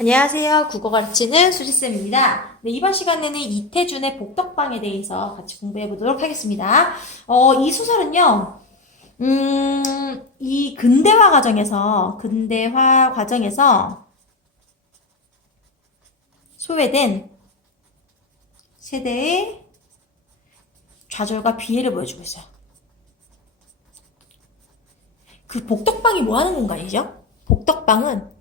안녕하세요. 국어 가르치는 수지쌤입니다. 네, 이번 시간에는 이태준의 복덕방에 대해서 같이 공부해 보도록 하겠습니다. 이 소설은요, 이 근대화 과정에서 소외된 세대의 좌절과 비애를 보여주고 있어요. 그 복덕방이 뭐 하는 공간이죠? 복덕방은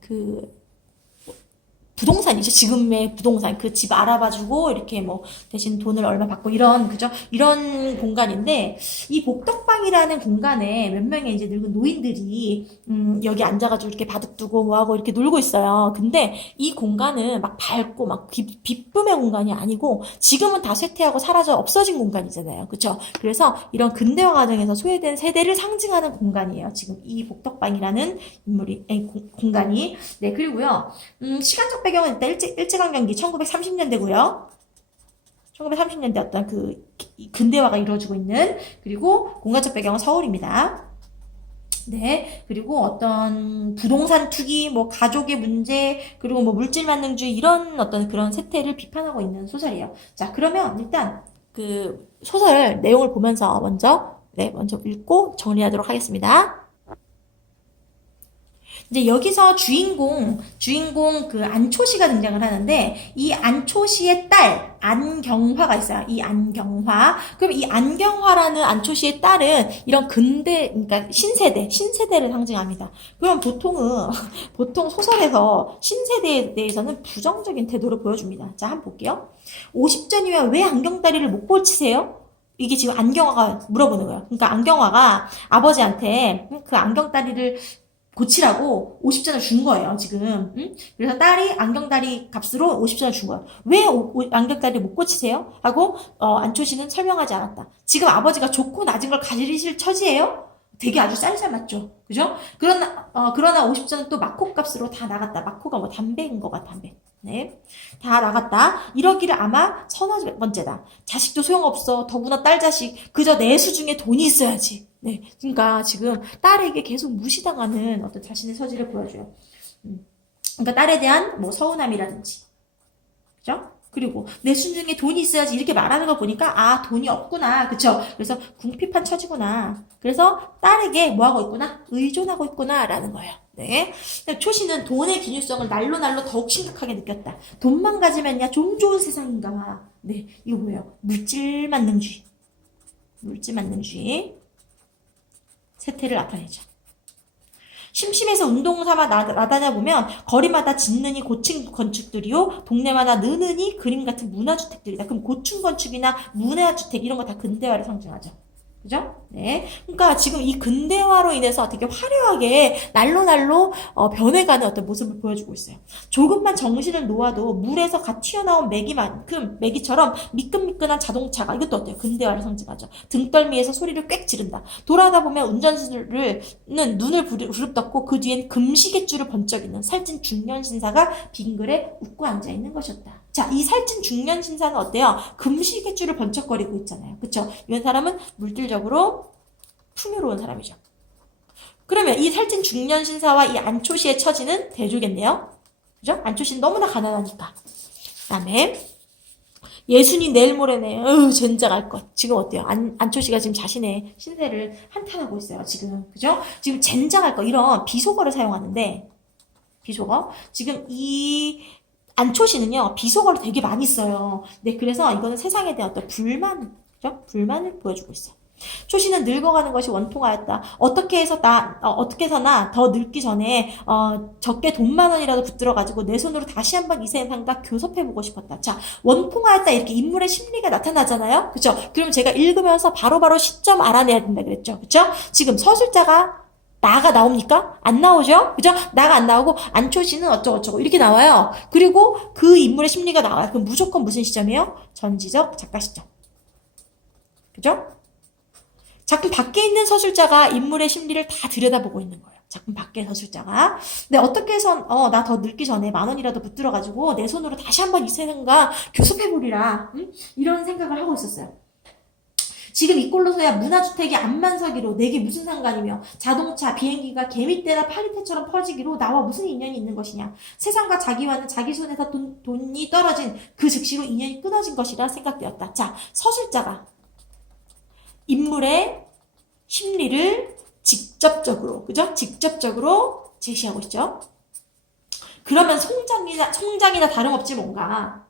부동산이죠. 지금의 부동산. 그 집 알아봐주고, 이렇게 뭐, 대신 돈을 얼마 받고, 그죠? 이런 공간인데, 이 복덕방이라는 공간에 몇 명의 이제 늙은 노인들이, 여기 앉아가지고 이렇게 바둑 두고 뭐하고 이렇게 놀고 있어요. 근데 이 공간은 막 밝고 막 기쁨의 공간이 아니고, 지금은 다 쇠퇴하고 사라져 없어진 공간이잖아요. 그쵸? 그래서 이런 근대화 과정에서 소외된 세대를 상징하는 공간이에요. 지금 이 복덕방이라는 공간이. 네, 그리고요. 시간적 배경은 일단 일제강점기 1930년대고요. 1930년대 어떤 근대화가 이루어지고 있는, 그리고 공간적 배경은 서울입니다. 네. 그리고 어떤 부동산 투기, 뭐 가족의 문제, 그리고 뭐 물질 만능주의 이런 어떤 그런 세태를 비판하고 있는 소설이에요. 자, 그러면 일단 소설 내용을 보면서 먼저 읽고 정리하도록 하겠습니다. 이제 여기서 주인공 안초시가 등장을 하는데, 이 안초시의 딸, 안경화가 있어요. 이 안경화. 그럼 이 안경화라는 안초시의 딸은 이런 그러니까 신세대를 상징합니다. 그럼 보통 소설에서 신세대에 대해서는 부정적인 태도를 보여줍니다. 자, 한번 볼게요. 50전이면 왜 안경다리를 못 고치세요? 이게 지금 안경화가 물어보는 거예요. 그러니까 안경화가 아버지한테 그 안경다리를 고치라고 50전을 준 거예요, 지금. 응? 그래서 딸이 안경다리 값으로 50전을 준 거예요. 왜 안경다리 못 고치세요? 하고 안초시는 설명하지 않았다. 지금 아버지가 좋고 낮은 걸 가지실 처지예요? 되게 아주 쌀쌀맞죠? 그죠? 그러나 50전은 또 마코 값으로 다 나갔다. 마코가 뭐 담배인 것 같아, 담배. 네. 다 나갔다. 이러기를 아마 서너 번째다. 자식도 소용없어. 더구나 딸 자식. 그저 내수 중에 돈이 있어야지. 네. 그러니까 지금 딸에게 계속 무시당하는 어떤 자신의 처지를 보여줘요. 그러니까 딸에 대한 뭐 서운함이라든지. 그죠? 그리고 내 순중에 돈이 있어야지 이렇게 말하는 거 보니까 돈이 없구나. 그쵸? 그래서 궁핍한 처지구나. 그래서 딸에게 뭐 하고 있구나? 의존하고 있구나 라는 거예요. 네. 초시는 돈의 기준성을 날로 더욱 심각하게 느꼈다. 돈만 가지면야 좀 좋은 세상인가. 네. 이거 뭐예요? 물질 만능주의. 세태를 나타내죠. 심심해서 운동 삼아 나다녀 보면 거리마다 짓느니 고층 건축들이요, 동네마다 느느니 그림 같은 문화주택들이다. 그럼 고층 건축이나 문화주택 이런 거 다 근대화를 상징하죠. 그죠? 네. 그러니까 지금 이 근대화로 인해서 되게 화려하게 날로 변해가는 어떤 모습을 보여주고 있어요. 조금만 정신을 놓아도 물에서 갓 튀어나온 메기처럼 미끈미끈한 자동차가, 이것도 어때요? 근대화를 상징하죠. 등떨미에서 소리를 꽥 지른다. 돌아다 보면 운전수는 눈을 부릅떴고 그 뒤엔 금시계줄을 번쩍이는 살찐 중년 신사가 빙글에 웃고 앉아있는 것이었다. 자, 이 살찐 중년 신사는 어때요? 금시계줄을 번쩍거리고 있잖아요. 그쵸? 이런 사람은 물질적으로 풍요로운 사람이죠. 그러면 이 살찐 중년 신사와 이 안초시의 처지는 대조겠네요. 그죠? 안초시는 너무나 가난하니까. 그 다음에 예순이 내일 모레네. 젠장 할 것. 지금 어때요? 안초시가 지금 자신의 신세를 한탄하고 있어요. 지금. 그죠? 지금 젠장 할 것. 이런 비속어를 사용하는데, 비속어. 지금 이 안초시는요, 비속어를 되게 많이 써요. 네, 그래서 이거는 세상에 대한 어떤 불만을 보여주고 있어요. 초시는 늙어가는 것이 원통하였다. 어떻게 해서나 더 늙기 전에 적게 돈 10,000원이라도 붙들어가지고 내 손으로 다시 한번 이 세상과 교섭해보고 싶었다. 자, 원통하였다 이렇게 인물의 심리가 나타나잖아요. 그쵸? 그럼 제가 읽으면서 바로바로 시점 알아내야 된다 그랬죠. 그쵸? 지금 서술자가 나가 나옵니까? 안 나오죠? 그죠? 나가 안 나오고 안초시는 어쩌고저쩌고 이렇게 나와요. 그리고 그 인물의 심리가 나와요. 그럼 무조건 무슨 시점이에요? 전지적 작가 시점. 그죠? 작품 밖에 있는 서술자가 인물의 심리를 다 들여다보고 있는 거예요. 작품 밖의 서술자가. 근데 어떻게 해서 나 더 늙기 전에 10,000원이라도 붙들어가지고 내 손으로 다시 한번 이 세상과 교섭해보리라. 이런 생각을 하고 있었어요. 지금 이 꼴로서야 문화주택이 안만서기로 내게 무슨 상관이며 자동차, 비행기가 개미떼나 파리떼처럼 퍼지기로 나와 무슨 인연이 있는 것이냐. 세상과 자기와는 자기 손에서 돈이 떨어진 그 즉시로 인연이 끊어진 것이라 생각되었다. 자, 서술자가 인물의 심리를 직접적으로, 그죠? 직접적으로 제시하고 있죠. 그러면 송장이나 다름없지 뭔가.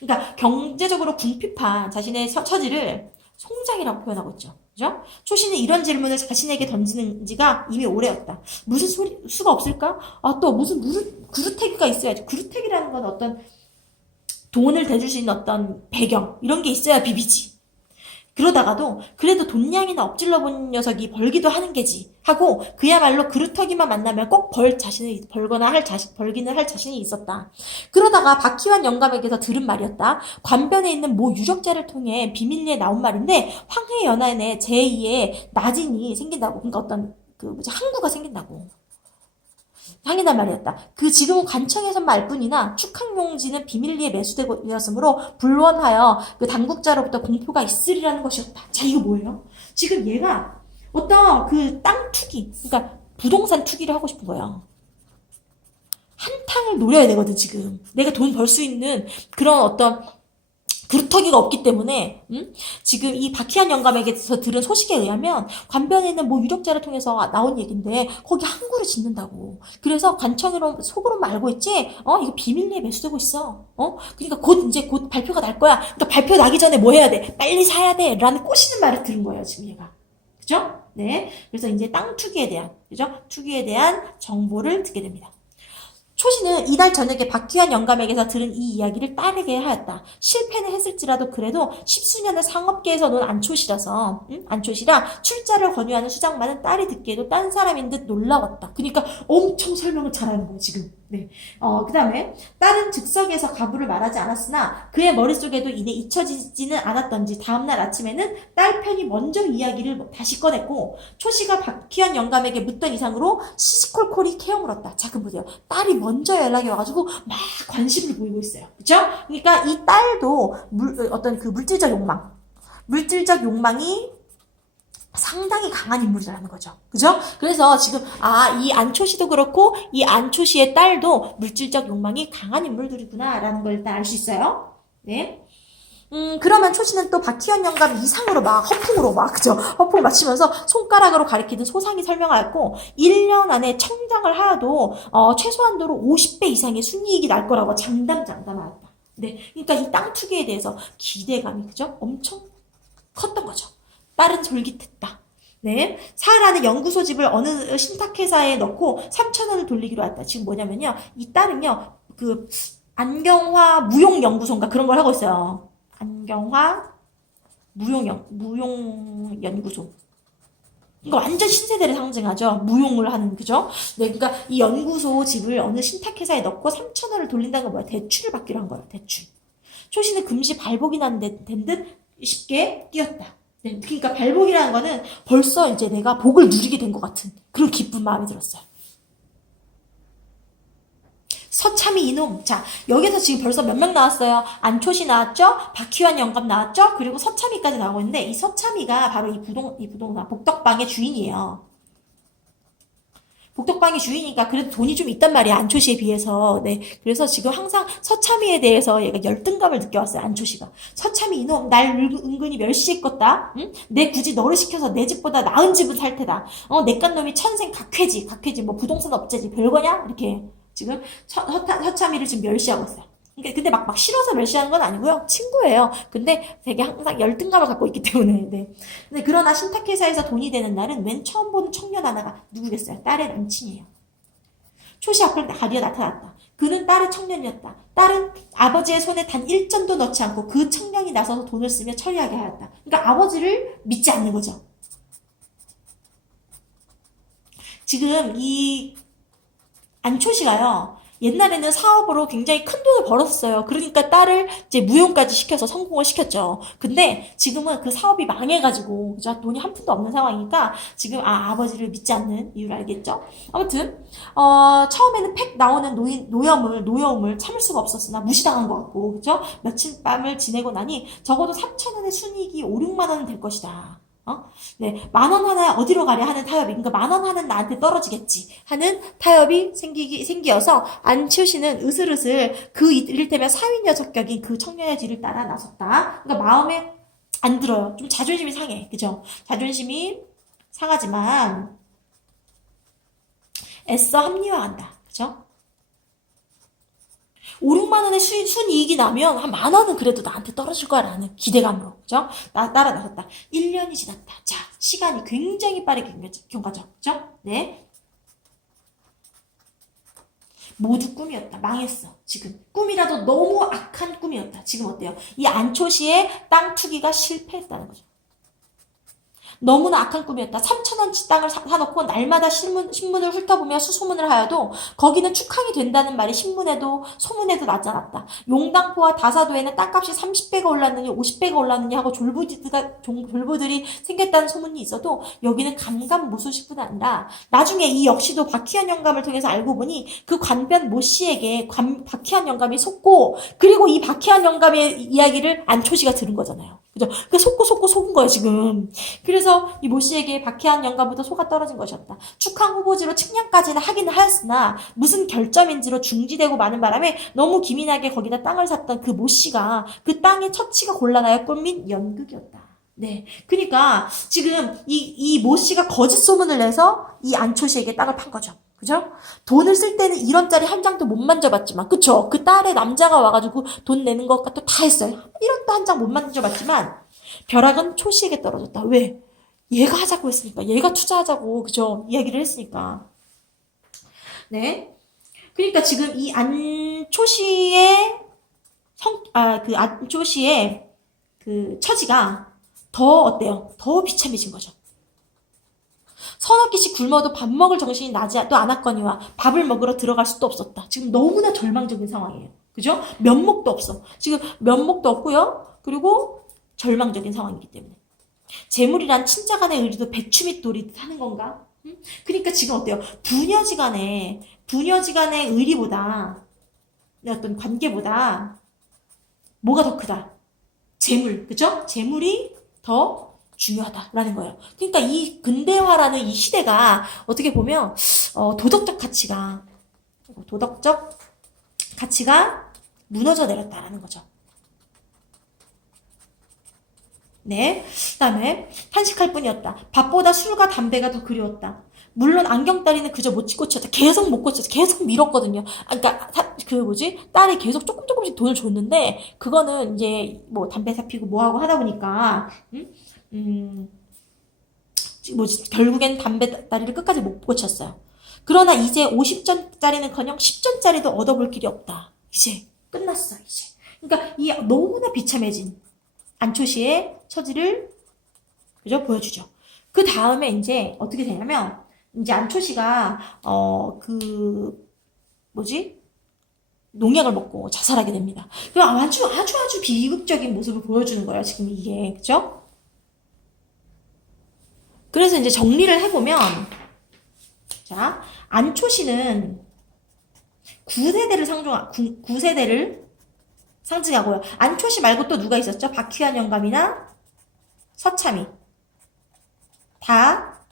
그러니까 경제적으로 궁핍한 자신의 처지를 송장이라고 표현하고 있죠. 그죠? 초신은 이런 질문을 자신에게 던지는 지가 이미 오래였다. 무슨 수가 없을까? 아, 또 무슨 그루테기가 있어야지. 그루테기라는 건 어떤 돈을 대줄 수 있는 어떤 배경, 이런 게 있어야 비비지. 그러다가도 그래도 돈냥이나 엎질러 본 녀석이 벌기도 하는 게지 하고 그야말로 그루터기만 만나면 꼭 벌기는 할 자신이 있었다. 그러다가 박희환 영감에게서 들은 말이었다. 관변에 있는 모 유적자를 통해 비밀리에 나온 말인데 황해 연안에 제2의 나진이 생긴다고. 그러니까 어떤 항구가 생긴다고. 상이란 말이었다. 지금은 관청에서만 알 뿐이나 축항용지는 비밀리에 매수되고 이었으므로 불원하여 당국자로부터 공표가 있으리라는 것이었다. 자, 이거 뭐예요? 지금 얘가 어떤 땅 투기, 그러니까 부동산 투기를 하고 싶은 거예요. 한탕을 노려야 되거든, 지금. 내가 돈 벌 수 있는 그런 어떤 그루터기가 없기 때문에 지금 이 박희환 영감에게서 들은 소식에 의하면 관변에는 뭐 유력자를 통해서 나온 얘긴데 거기 항구를 짓는다고. 그래서 관청으로 속으로만 알고 있지. 이거 비밀리에 매수되고 있어. 그러니까 곧 발표가 날 거야. 그러니까 발표 나기 전에 뭐 해야 돼? 빨리 사야 돼. 라는 꼬시는 말을 들은 거예요, 지금 얘가. 그죠? 네. 그래서 이제 땅 투기에 대한, 그죠? 투기에 대한 정보를 듣게 됩니다. 초신은 이날 저녁에 박희환 영감에게서 들은 이 이야기를 딸에게 하였다. 실패는 했을지라도 그래도 십수년을 상업계에서 논 안초시라 출자를 권유하는 수장만은 딸이 듣기에도 딴 사람인 듯 놀라웠다. 그러니까 엄청 설명을 잘하는 거예요, 지금. 네. 그 다음에 딸은 즉석에서 가부를 말하지 않았으나 그의 머릿속에도 이내 잊혀지지는 않았던지 다음날 아침에는 딸 편이 먼저 이야기를 다시 꺼냈고 초시가 박희환 영감에게 묻던 이상으로 시시콜콜이 캐어물었다. 자, 그럼 보세요. 딸이 먼저 연락이 와가지고 막 관심을 보이고 있어요. 그쵸? 그러니까 이 딸도 어떤 물질적 욕망이 상당히 강한 인물이라는 거죠. 그죠? 그래서 지금, 이 안초시도 그렇고, 이 안초시의 딸도 물질적 욕망이 강한 인물들이구나, 라는 걸 일단 알 수 있어요. 네. 그러면 초시는 또 박희원 영감 이상으로 허풍으로 그죠? 허풍 맞추면서 손가락으로 가리키는 소상히 설명하였고, 1년 안에 청장을 하여도, 최소한도로 50배 이상의 순이익이 날 거라고 장담하였다. 네. 그러니까 이 땅 투기에 대해서 기대감이, 그죠? 엄청 컸던 거죠. 딸은 솔깃했다. 네. 사흘 안에 연구소 집을 어느 신탁회사에 넣고 3,000원을 돌리기로 했다. 지금 뭐냐면요. 이 딸은요, 안경화 무용연구소인가 그런 걸 하고 있어요. 안경화 무용연구소. 이거 완전 신세대를 상징하죠. 무용을 하는, 그죠? 네. 그러니까 이 연구소 집을 어느 신탁회사에 넣고 3,000원을 돌린다는 건 뭐야? 대출을 받기로 한 거예요. 대출. 초시는 금시 발복이 난 듯 쉽게 뛰었다. 네, 그러니까 발복이라는 거는 벌써 이제 내가 복을 누리게 된 것 같은 그런 기쁜 마음이 들었어요. 서참이 이놈. 자, 여기서 지금 벌써 몇 명 나왔어요? 안초시 나왔죠? 박희환 영감 나왔죠? 그리고 서참이까지 나오고 있는데 이 서참이가 바로 이 부동산 복덕방의 주인이에요. 복덕방의 주인이니까 그래도 돈이 좀 있단 말이야, 안초시에 비해서. 네. 그래서 지금 항상 서참이에 대해서 얘가 열등감을 느껴왔어요, 안초시가. 서참이 이놈, 날 은근히 멸시했겠다. 응? 내 굳이 너를 시켜서 내 집보다 나은 집을 살 테다. 내깟 놈이 천생 각회지, 뭐 부동산 업체지, 별거냐? 이렇게 지금 서참이를 지금 멸시하고 있어요. 근데 막 싫어서 멸시하는 건 아니고요. 친구예요. 근데 되게 항상 열등감을 갖고 있기 때문에. 네. 근데 그러나 신탁회사에서 돈이 되는 날은 웬 처음 보는 청년 하나가 누구겠어요? 딸의 남친이에요. 초시 앞을 가리어 나타났다. 그는 딸의 청년이었다. 딸은 아버지의 손에 단 1전도 넣지 않고 그 청년이 나서서 돈을 쓰며 처리하게 하였다. 그러니까 아버지를 믿지 않는 거죠. 지금 이 안초시가요. 옛날에는 사업으로 굉장히 큰 돈을 벌었어요. 그러니까 딸을 이제 무용까지 시켜서 성공을 시켰죠. 근데 지금은 그 사업이 망해가지고, 그죠? 돈이 한 푼도 없는 상황이니까 지금 아버지를 믿지 않는 이유를 알겠죠? 아무튼, 처음에는 팩 나오는 노여움을 참을 수가 없었으나 무시당한 것 같고, 그죠? 며칠 밤을 지내고 나니 적어도 3천 원의 순이익이 5, 6만 원은 될 것이다. 네, 10,000원 하나 어디로 가려 하는 타협이, 그러니까 10,000원 하는 나한테 떨어지겠지 하는 타협이 생기어서 안치우씨는 으슬으슬 그 이를테면 사위녀 적격인 그 청년의 뒤를 따라 나섰다. 그러니까 마음에 안 들어요. 좀 자존심이 상해, 그죠? 자존심이 상하지만 애써 합리화한다, 그죠? 5, 6만 원의 순이익이 나면 한 10,000원은 그래도 나한테 떨어질 거야라는 기대감으로, 그죠? 따라 나섰다. 1년이 지났다. 자, 시간이 굉장히 빠르게 경과죠, 그죠? 네. 모두 꿈이었다. 망했어. 지금. 꿈이라도 너무 악한 꿈이었다. 지금 어때요? 이 안초시의 땅 투기가 실패했다는 거죠. 너무나 악한 꿈이었다. 3,000원치 땅을 사놓고 날마다 신문을 훑어보며 수소문을 하여도 거기는 축항이 된다는 말이 신문에도 소문에도 나지 않았다. 용당포와 다사도에는 땅값이 30배가 올랐느니 50배가 올랐느니 하고 졸부들이 생겼다는 소문이 있어도 여기는 감감무소식뿐 아니라 나중에 이 역시도 박희한 영감을 통해서 알고 보니 그 관변 모 씨에게 박희한 영감이 속고 그리고 이 박희한 영감의 이야기를 안초시가 들은 거잖아요. 그죠? 그 속은 거예요, 지금. 그래서 이 모 씨에게 박해한 영감부터 속아 떨어진 것이었다. 축항 후보지로 측량까지는 하기는 하였으나 무슨 결점인지로 중지되고 마는 바람에 너무 기민하게 거기다 땅을 샀던 그 모 씨가 그 땅의 처치가 곤란하여 꼴민 연극이었다. 네. 그러니까 지금 이 모 씨가 거짓 소문을 내서 이 안초 씨에게 땅을 판 거죠. 그죠? 돈을 쓸 때는 1원짜리 한 장도 못 만져봤지만, 그쵸? 그 딸의 남자가 와가지고 돈 내는 것 같아 다 했어요. 1원도 한 장 못 만져봤지만, 벼락은 초 씨에게 떨어졌다. 왜? 얘가 하자고 했으니까. 얘가 투자하자고, 그죠? 이야기를 했으니까. 네. 그러니까 지금 이 안초 씨의 그 안초 씨의 그 처지가 더 어때요? 더 비참해진 거죠. 서너 끼씩 굶어도 밥 먹을 정신이 나지도 않았거니와 밥을 먹으러 들어갈 수도 없었다. 지금 너무나 절망적인 상황이에요. 그죠? 면목도 없어. 지금 면목도 없고요. 그리고 절망적인 상황이기 때문에. 재물이란 친자 간의 의리도 배추 및 돌이 하는 건가? 그러니까 지금 어때요? 부녀지간의 의리보다 어떤 관계보다 뭐가 더 크다? 재물, 그죠? 재물이 더 중요하다라는 거예요. 그러니까 이 근대화라는 이 시대가 어떻게 보면 도덕적 가치가 무너져 내렸다라는 거죠. 네. 그다음에 탄식할 뿐이었다. 밥보다 술과 담배가 더 그리웠다. 물론 안경다리는 그저 못 고쳤다. 계속 못 고쳤어. 계속 밀었거든요. 그러니까 딸이 계속 조금씩 돈을 줬는데 그거는 이제 뭐 담배 사피고 뭐 하고 하다 보니까 결국엔 담배 다리를 끝까지 못 고쳤어요. 그러나 이제 50전짜리는커녕 10전짜리도 얻어볼 길이 없다. 이제 끝났어, 이제. 그러니까 이 너무나 비참해진 안초시의 처지를 그죠? 보여주죠. 그 다음에 이제 어떻게 되냐면 이제 안초시가 농약을 먹고 자살하게 됩니다. 그럼 아주 비극적인 모습을 보여주는 거예요. 지금 이게 그죠? 그래서 이제 정리를 해보면, 자, 안초시는 9세대를 상징하고요. 안초시 말고 또 누가 있었죠? 박희환 영감이나 서참이. 다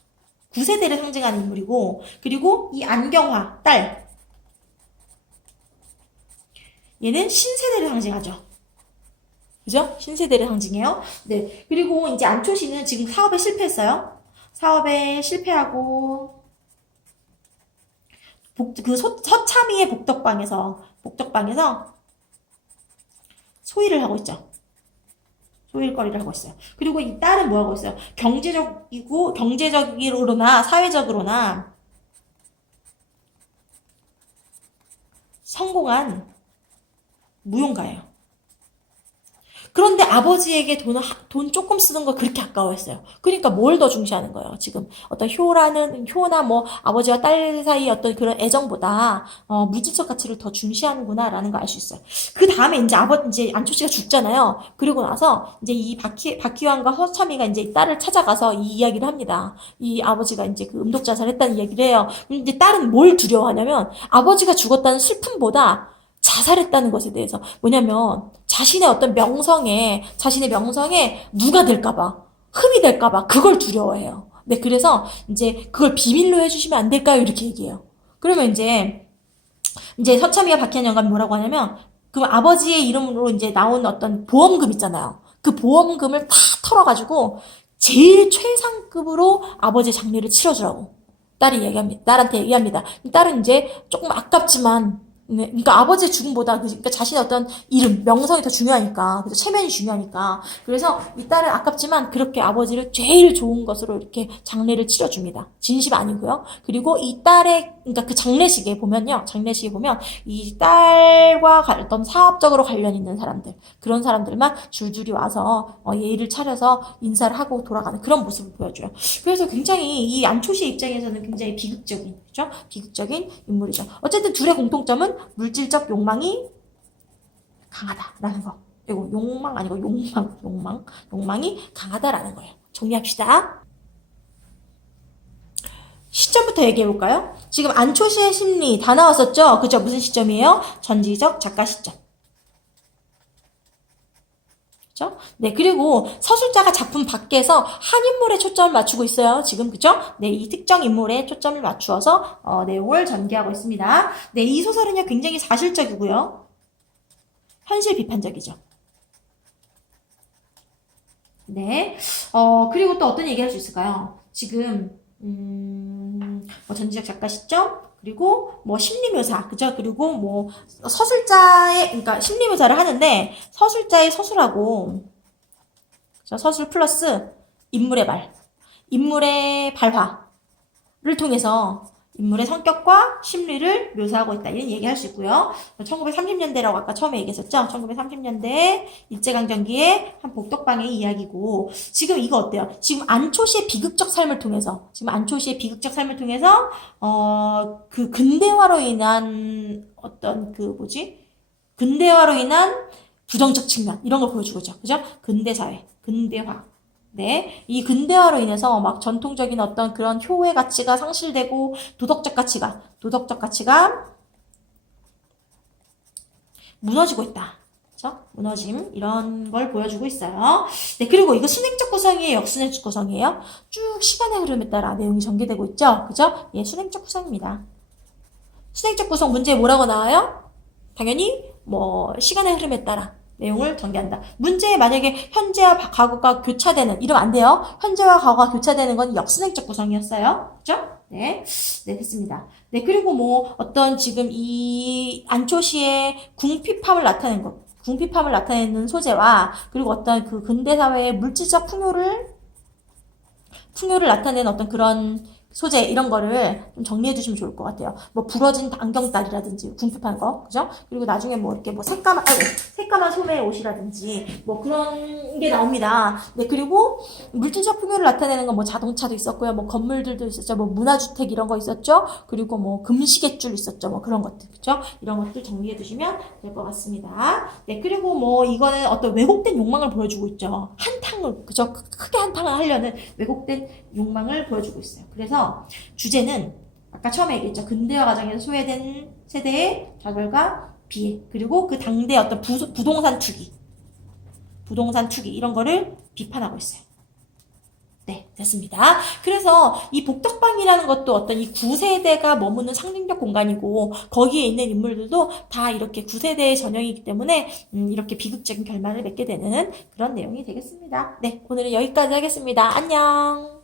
9세대를 상징하는 인물이고, 그리고 이 안경화, 딸. 얘는 신세대를 상징하죠. 그죠? 신세대를 상징해요. 네. 그리고 이제 안초시는 지금 사업에 실패했어요. 사업에 실패하고 서참이의 복덕방에서 소일을 하고 있죠. 소일거리를 하고 있어요. 그리고 이 딸은 뭐 하고 있어요? 경제적으로나 사회적으로나 성공한 무용가예요. 그런데 아버지에게 돈 조금 쓰는 걸 그렇게 아까워했어요. 그러니까 뭘 더 중시하는 거예요. 지금 어떤 효나 뭐 아버지와 딸 사이 어떤 그런 애정보다 물질적 가치를 더 중시하는구나라는 걸 알 수 있어요. 그 다음에 이제 안초 씨가 죽잖아요. 그리고 나서 이제 이 박희환과 허참이가 이제 이 딸을 찾아가서 이 이야기를 합니다. 이 아버지가 이제 그 음독 자살했다는 이야기를 해요. 근데 딸은 뭘 두려워하냐면 아버지가 죽었다는 슬픔보다 자살했다는 것에 대해서 뭐냐면 자신의 명성에 누가 될까봐 흠이 될까봐 그걸 두려워해요. 네, 그래서 이제 그걸 비밀로 해주시면 안 될까요? 이렇게 얘기해요. 그러면 이제 서참이가 박희한 영감이 뭐라고 하냐면 그 아버지의 이름으로 이제 나온 어떤 보험금 있잖아요. 그 보험금을 다 털어가지고 제일 최상급으로 아버지 장례를 치러주라고 딸한테 얘기합니다. 딸은 이제 조금 아깝지만 네, 그러니까 아버지의 죽음보다 그러니까 자신의 어떤 이름, 명성이 더 중요하니까, 그래서 체면이 중요하니까. 그래서 이 딸은 아깝지만 그렇게 아버지를 제일 좋은 것으로 이렇게 장례를 치러줍니다. 진심 아니고요. 그리고 이 딸의 그러니까 그 장례식에 보면 이 딸과 어떤 사업적으로 관련 있는 사람들, 그런 사람들만 줄줄이 와서 예의를 차려서 인사를 하고 돌아가는 그런 모습을 보여줘요. 그래서 굉장히 이 안초시의 입장에서는 굉장히 비극적인, 그죠? 비극적인 인물이죠. 어쨌든 둘의 공통점은 물질적 욕망이 강하다라는 거. 이거 욕망 아니고 욕망이 강하다라는 거예요. 정리합시다. 시점부터 얘기해볼까요? 지금 안초시의 심리 다 나왔었죠? 그죠? 무슨 시점이에요? 전지적 작가 시점. 그죠? 네, 그리고 서술자가 작품 밖에서 한 인물에 초점을 맞추고 있어요. 지금, 그죠? 네, 이 특정 인물에 초점을 맞추어서 내용을 전개하고 있습니다. 네, 이 소설은요, 굉장히 사실적이고요. 현실 비판적이죠. 네, 그리고 또 어떤 얘기 할 수 있을까요? 지금, 뭐 전지적 작가 시점, 그리고 뭐 심리묘사, 그죠? 그리고 뭐 그러니까 심리묘사를 하는데 서술자의 서술하고, 그죠? 서술 플러스 인물의 발화를 통해서 인물의 성격과 심리를 묘사하고 있다. 이런 얘기할 수 있고요. 1930년대라고 아까 처음에 얘기했었죠. 1930년대 일제강점기의 한 복덕방의 이야기고 지금 이거 어때요? 지금 안초시의 비극적 삶을 통해서 그 근대화로 인한 어떤 근대화로 인한 부정적 측면 이런 걸 보여주고 있죠. 그죠? 근대사회, 근대화. 네, 이 근대화로 인해서 막 전통적인 어떤 그런 효의 가치가 상실되고 도덕적 가치가 무너지고 있다. 그렇죠? 무너짐 이런 걸 보여주고 있어요. 네, 그리고 이거 순행적 구성이에요, 역순행적 구성이에요? 쭉 시간의 흐름에 따라 내용이 전개되고 있죠. 그죠? 예, 순행적 구성입니다. 순행적 구성 문제에 뭐라고 나와요? 당연히 뭐 시간의 흐름에 따라 내용을 전개한다. 문제에 만약에 현재와 과거가 교차되는 이러면 안 돼요. 현재와 과거가 교차되는 건 역순행적 구성이었어요. 그죠? 네. 네, 됐습니다. 네, 그리고 뭐 어떤 지금 이 안초시의 궁핍함을 나타내는 소재와 그리고 어떤 그 근대 사회의 물질적 풍요를 나타내는 어떤 그런 소재 이런 거를 좀 정리해 주시면 좋을 것 같아요. 뭐 부러진 안경다리라든지 궁핍한 거, 그죠? 그리고 나중에 뭐 이렇게 뭐 새까만 소매의 옷이라든지 뭐 그런 게 나옵니다. 네, 그리고 물질적 풍요를 나타내는 건 뭐 자동차도 있었고요, 뭐 건물들도 있었죠, 뭐 문화주택 이런 거 있었죠, 그리고 뭐 금시계줄 있었죠, 뭐 그런 것들, 그죠? 이런 것들 정리해 두시면 될 것 같습니다. 네, 그리고 뭐 이거는 어떤 왜곡된 욕망을 보여주고 있죠. 한탕을, 그죠? 크게 한탕을 하려는 왜곡된 욕망을 보여주고 있어요. 그래서 주제는 아까 처음에 얘기했죠. 근대화 과정에서 소외된 세대의 좌절과 비애, 그리고 그 당대 어떤 부동산 투기 이런 거를 비판하고 있어요. 네, 됐습니다. 그래서 이 복덕방이라는 것도 어떤 이 9세대가 머무는 상징적 공간이고 거기에 있는 인물들도 다 이렇게 9세대의 전형이기 때문에 이렇게 비극적인 결말을 맺게 되는 그런 내용이 되겠습니다. 네, 오늘은 여기까지 하겠습니다. 안녕.